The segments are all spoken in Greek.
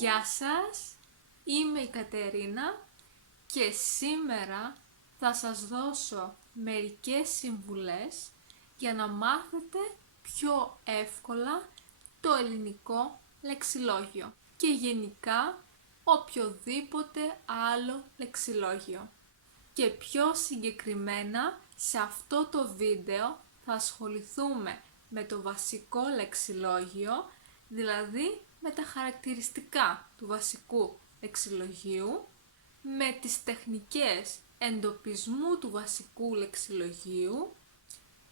Γεια σας, είμαι η Κατερίνα και σήμερα θα σας δώσω μερικές συμβουλές για να μάθετε πιο εύκολα το ελληνικό λεξιλόγιο και γενικά οποιοδήποτε άλλο λεξιλόγιο. Και πιο συγκεκριμένα σε αυτό το βίντεο θα ασχοληθούμε με το βασικό λεξιλόγιο, δηλαδή με τα χαρακτηριστικά του βασικού λεξιλογίου, με τις τεχνικές εντοπισμού του βασικού λεξιλογίου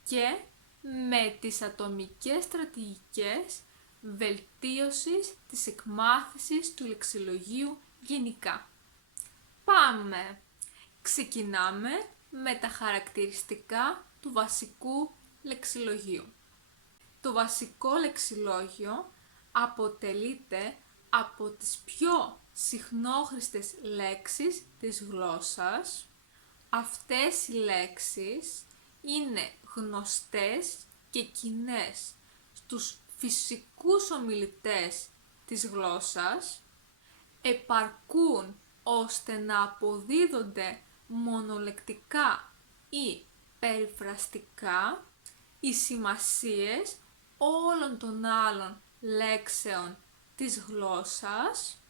και με τις ατομικές στρατηγικές βελτίωσης της εκμάθησης του λεξιλογίου γενικά. Πάμε! Ξεκινάμε με τα χαρακτηριστικά του βασικού λεξιλογίου. Το βασικό λεξιλόγιο αποτελείται από τις πιο συχνόχρηστες λέξεις της γλώσσας. Αυτές οι λέξεις είναι γνωστές και κοινές στους φυσικούς ομιλητές της γλώσσας, επαρκούν ώστε να αποδίδονται μονολεκτικά ή περιφραστικά οι σημασίες όλων των άλλων λέξεων της γλώσσας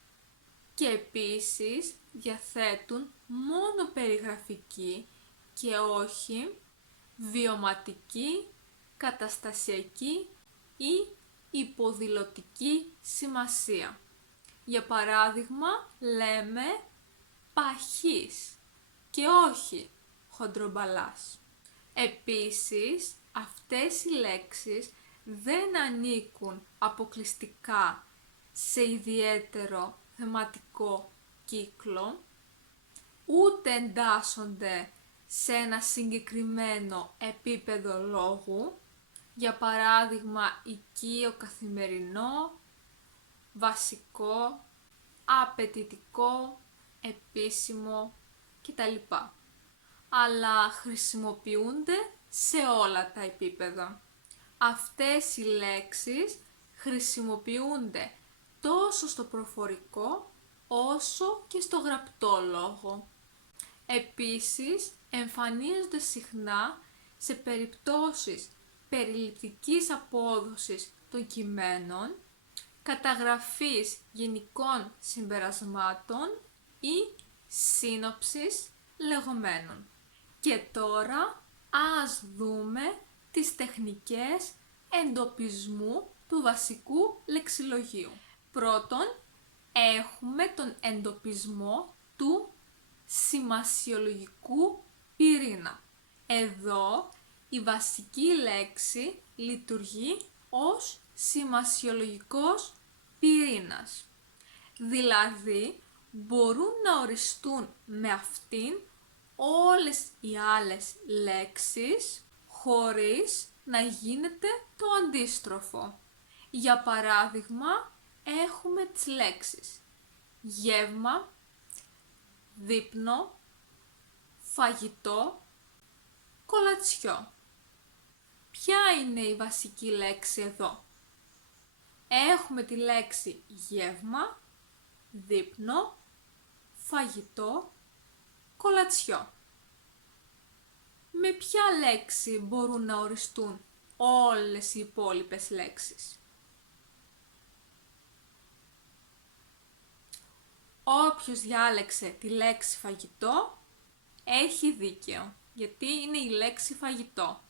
και επίσης διαθέτουν μόνο περιγραφική και όχι βιωματική, καταστασιακή ή υποδηλωτική σημασία. Για παράδειγμα, λέμε παχής και όχι χοντρομπαλάς. Επίσης, αυτές οι λέξεις δεν ανήκουν αποκλειστικά σε ιδιαίτερο θεματικό κύκλο, ούτε εντάσσονται σε ένα συγκεκριμένο επίπεδο λόγου, για παράδειγμα οικείο καθημερινό, βασικό, απαιτητικό, επίσημο κτλ. Αλλά χρησιμοποιούνται σε όλα τα επίπεδα. Αυτές οι λέξεις χρησιμοποιούνται τόσο στο προφορικό όσο και στο γραπτό λόγο. Επίσης, εμφανίζονται συχνά σε περιπτώσεις περιληπτικής απόδοσης των κειμένων, καταγραφής γενικών συμπερασμάτων ή σύνοψης λεγόμενων. Και τώρα ας δούμε τις τεχνικές εντοπισμού του βασικού λεξιλογίου. Πρώτον, έχουμε τον εντοπισμό του σημασιολογικού πυρήνα. Εδώ η βασική λέξη λειτουργεί ως σημασιολογικός πυρήνας. Δηλαδή, μπορούν να οριστούν με αυτήν όλες οι άλλες λέξεις χωρίς να γίνεται το αντίστροφο. Για παράδειγμα, έχουμε τις λέξεις γεύμα, δείπνο, φαγητό, κολατσιό. Ποια είναι η βασική λέξη εδώ? Έχουμε τη λέξη γεύμα, δείπνο, φαγητό, κολατσιό. Με ποια λέξη μπορούν να οριστούν όλες οι υπόλοιπες λέξεις? Όποιος διάλεξε τη λέξη φαγητό έχει δίκαιο, γιατί είναι η λέξη φαγητό.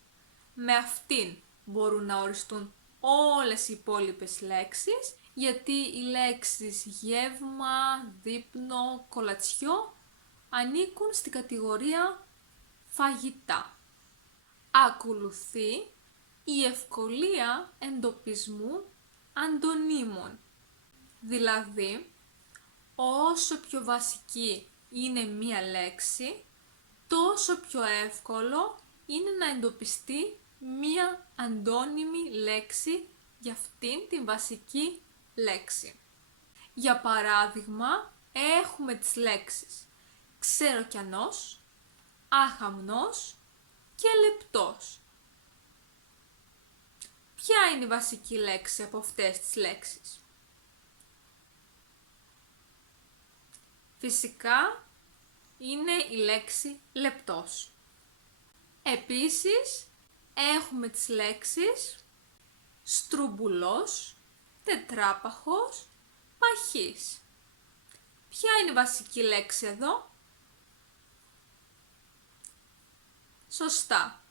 Με αυτήν μπορούν να οριστούν όλες οι υπόλοιπες λέξεις, γιατί οι λέξεις γεύμα, δείπνο, κολατσιό ανήκουν στην κατηγορία φαγητά. Ακολουθεί η ευκολία εντοπισμού αντωνύμων. Δηλαδή, όσο πιο βασική είναι μία λέξη, τόσο πιο εύκολο είναι να εντοπιστεί μία αντώνυμη λέξη για αυτήν την βασική λέξη. Για παράδειγμα, έχουμε τις λέξεις ξεροκιανός, άχαμνος και λεπτός. Ποια είναι η βασική λέξη από αυτές τις λέξεις? Φυσικά είναι η λέξη λεπτός. Επίσης έχουμε τις λέξεις στρουμπουλός, τετράπαχος, παχής. Ποια είναι η βασική λέξη εδώ? Σωστά.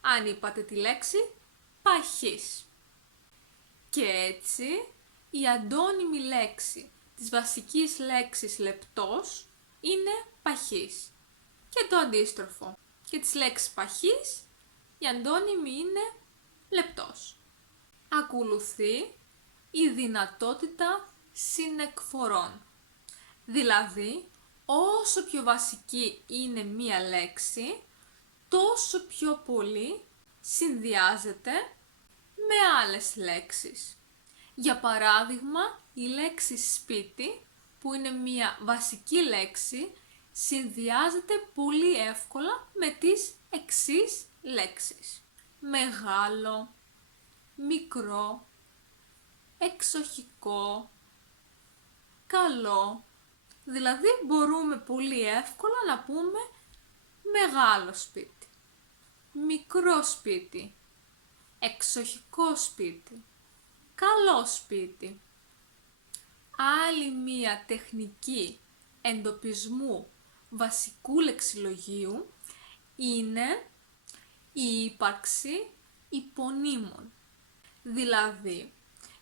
Αν είπατε τη λέξη παχής. Και έτσι η αντώνυμη λέξη της βασικής λέξης λεπτός είναι παχής. Και το αντίστροφο. Και της λέξης παχής η αντώνυμη είναι λεπτός. Ακολουθεί η δυνατότητα συνεκφορών. Δηλαδή, όσο πιο βασική είναι μία λέξη, τόσο πιο πολύ συνδυάζεται με άλλες λέξεις. Για παράδειγμα, η λέξη σπίτι, που είναι μία βασική λέξη, συνδυάζεται πολύ εύκολα με τις εξής λέξεις. Μεγάλο, μικρό, εξοχικό, καλό. Δηλαδή μπορούμε πολύ εύκολα να πούμε μεγάλο σπίτι, μικρό σπίτι, εξοχικό σπίτι, καλό σπίτι. Άλλη μία τεχνική εντοπισμού βασικού λεξιλογίου είναι η ύπαρξη υπονείμων. Δηλαδή,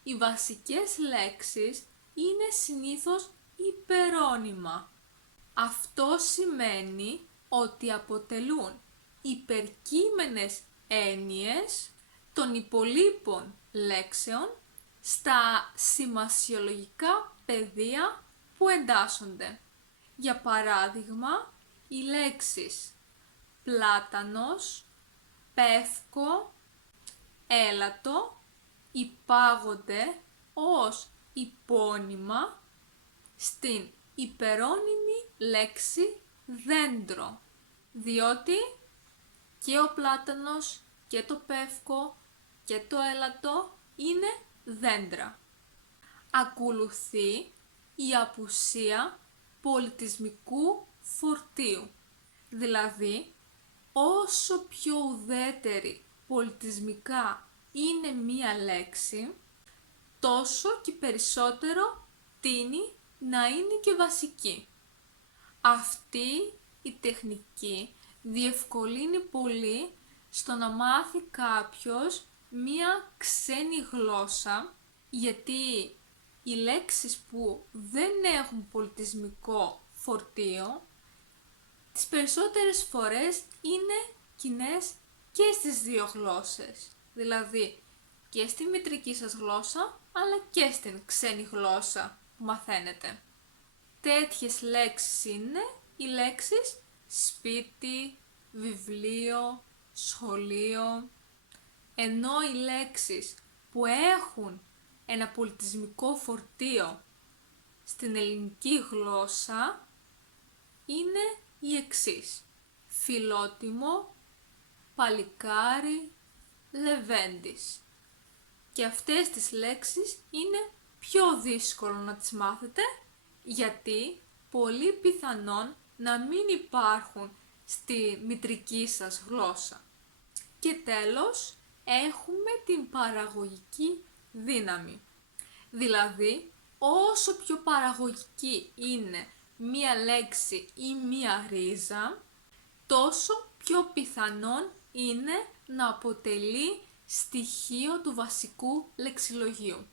οι βασικές λέξεις είναι συνήθως υπερώνυμα. Αυτό σημαίνει ότι αποτελούν υπερκείμενες έννοιες των υπολείπων λέξεων στα σημασιολογικά πεδία που εντάσσονται. Για παράδειγμα, οι λέξεις πλάτανος, πεύκο, έλατο υπάγονται ως υπόνυμα στην υπερώνυμη λέξη δέντρο, διότι και ο πλάτανος και το πεύκο και το έλατο είναι δέντρα. Ακολουθεί η απουσία πολιτισμικού φορτίου, δηλαδή όσο πιο ουδέτερη πολιτισμικά είναι μία λέξη, τόσο και περισσότερο τείνει να είναι και βασική. Αυτή η τεχνική διευκολύνει πολύ στο να μάθει κάποιος μία ξένη γλώσσα, γιατί οι λέξεις που δεν έχουν πολιτισμικό φορτίο τις περισσότερες φορές είναι κοινές και στις δύο γλώσσες, δηλαδή και στη μητρική σας γλώσσα αλλά και στην ξένη γλώσσα που μαθαίνετε. Τέτοιες λέξεις είναι οι λέξεις σπίτι, βιβλίο, σχολείο, ενώ οι λέξεις που έχουν ένα πολιτισμικό φορτίο στην ελληνική γλώσσα είναι οι εξής: φιλότιμο, παλικάρι, λεβέντης. Και αυτές τις λέξεις είναι πιο δύσκολο να τις μάθετε, γιατί πολύ πιθανόν να μην υπάρχουν στη μητρική σας γλώσσα. Και τέλος, έχουμε την παραγωγική δύναμη. Δηλαδή, όσο πιο παραγωγική είναι μία λέξη ή μία ρίζα, τόσο πιο πιθανόν είναι να αποτελεί στοιχείο του βασικού λεξιλογίου.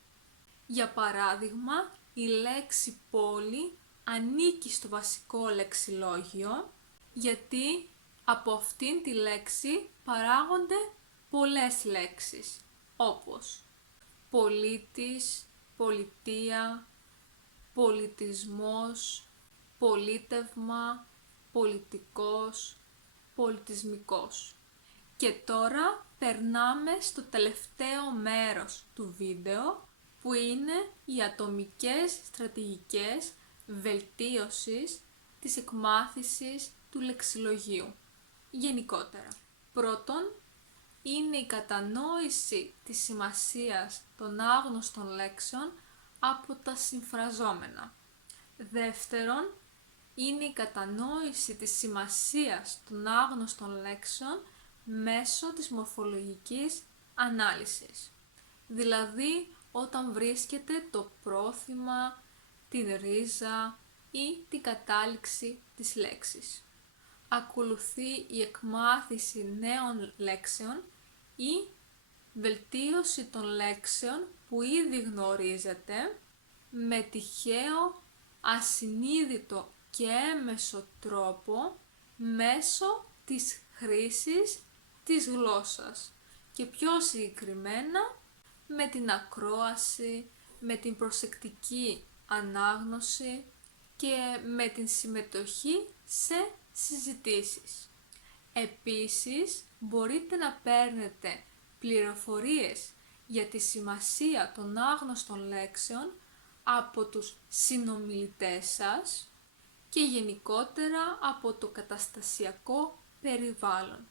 Για παράδειγμα, η λέξη πόλη ανήκει στο βασικό λεξιλόγιο, γιατί από αυτήν τη λέξη παράγονται πολλές λέξεις, όπως πολίτης, πολιτεία, πολιτισμός, πολίτευμα, πολιτικός, πολιτισμικός. Και τώρα περνάμε στο τελευταίο μέρος του βίντεο, που είναι οι ατομικές στρατηγικές βελτίωσης της εκμάθησης του λεξιλογίου γενικότερα. Πρώτον, είναι η κατανόηση της σημασίας των άγνωστων λέξεων από τα συμφραζόμενα. Δεύτερον, είναι η κατανόηση της σημασίας των άγνωστων λέξεων μέσω της μορφολογικής ανάλυσης. Δηλαδή, όταν βρίσκεται το πρόθυμα, την ρίζα ή την κατάληξη της λέξης. Ακολουθεί η εκμάθηση νέων λέξεων ή βελτίωση των λέξεων που ήδη γνωρίζετε με τυχαίο, ασυνείδητο και έμεσο τρόπο μέσω της χρήσης της γλώσσας και πιο συγκεκριμένα με την ακρόαση, με την προσεκτική ανάγνωση και με την συμμετοχή σε συζητήσεις. Επίσης, μπορείτε να παίρνετε πληροφορίες για τη σημασία των άγνωστων λέξεων από τους συνομιλητές σας και γενικότερα από το καταστασιακό περιβάλλον.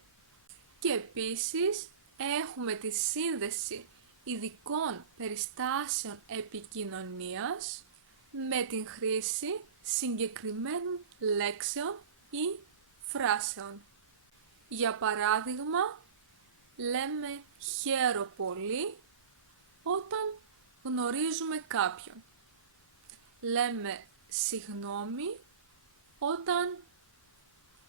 Και επίσης έχουμε τη σύνδεση ειδικών περιστάσεων επικοινωνίας με την χρήση συγκεκριμένων λέξεων ή φράσεων. Για παράδειγμα, λέμε χαίρο πολύ όταν γνωρίζουμε κάποιον. Λέμε συγγνώμη όταν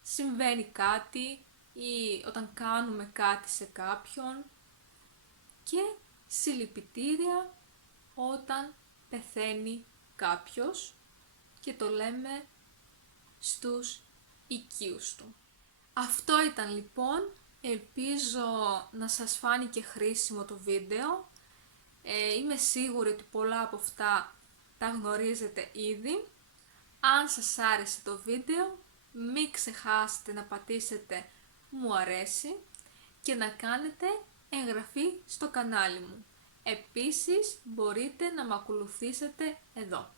συμβαίνει κάτι ή όταν κάνουμε κάτι σε κάποιον και συλληπιτήρια όταν πεθαίνει κάποιος και το λέμε στους οικείους του. Αυτό ήταν λοιπόν, ελπίζω να σας φάνηκε χρήσιμο το βίντεο. Είμαι σίγουρη ότι πολλά από αυτά τα γνωρίζετε ήδη. Αν σας άρεσε το βίντεο, μην ξεχάσετε να πατήσετε μου αρέσει και να κάνετε εγγραφή στο κανάλι μου. Επίσης μπορείτε να με ακολουθήσετε εδώ.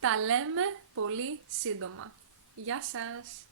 Τα λέμε πολύ σύντομα. Γεια σας!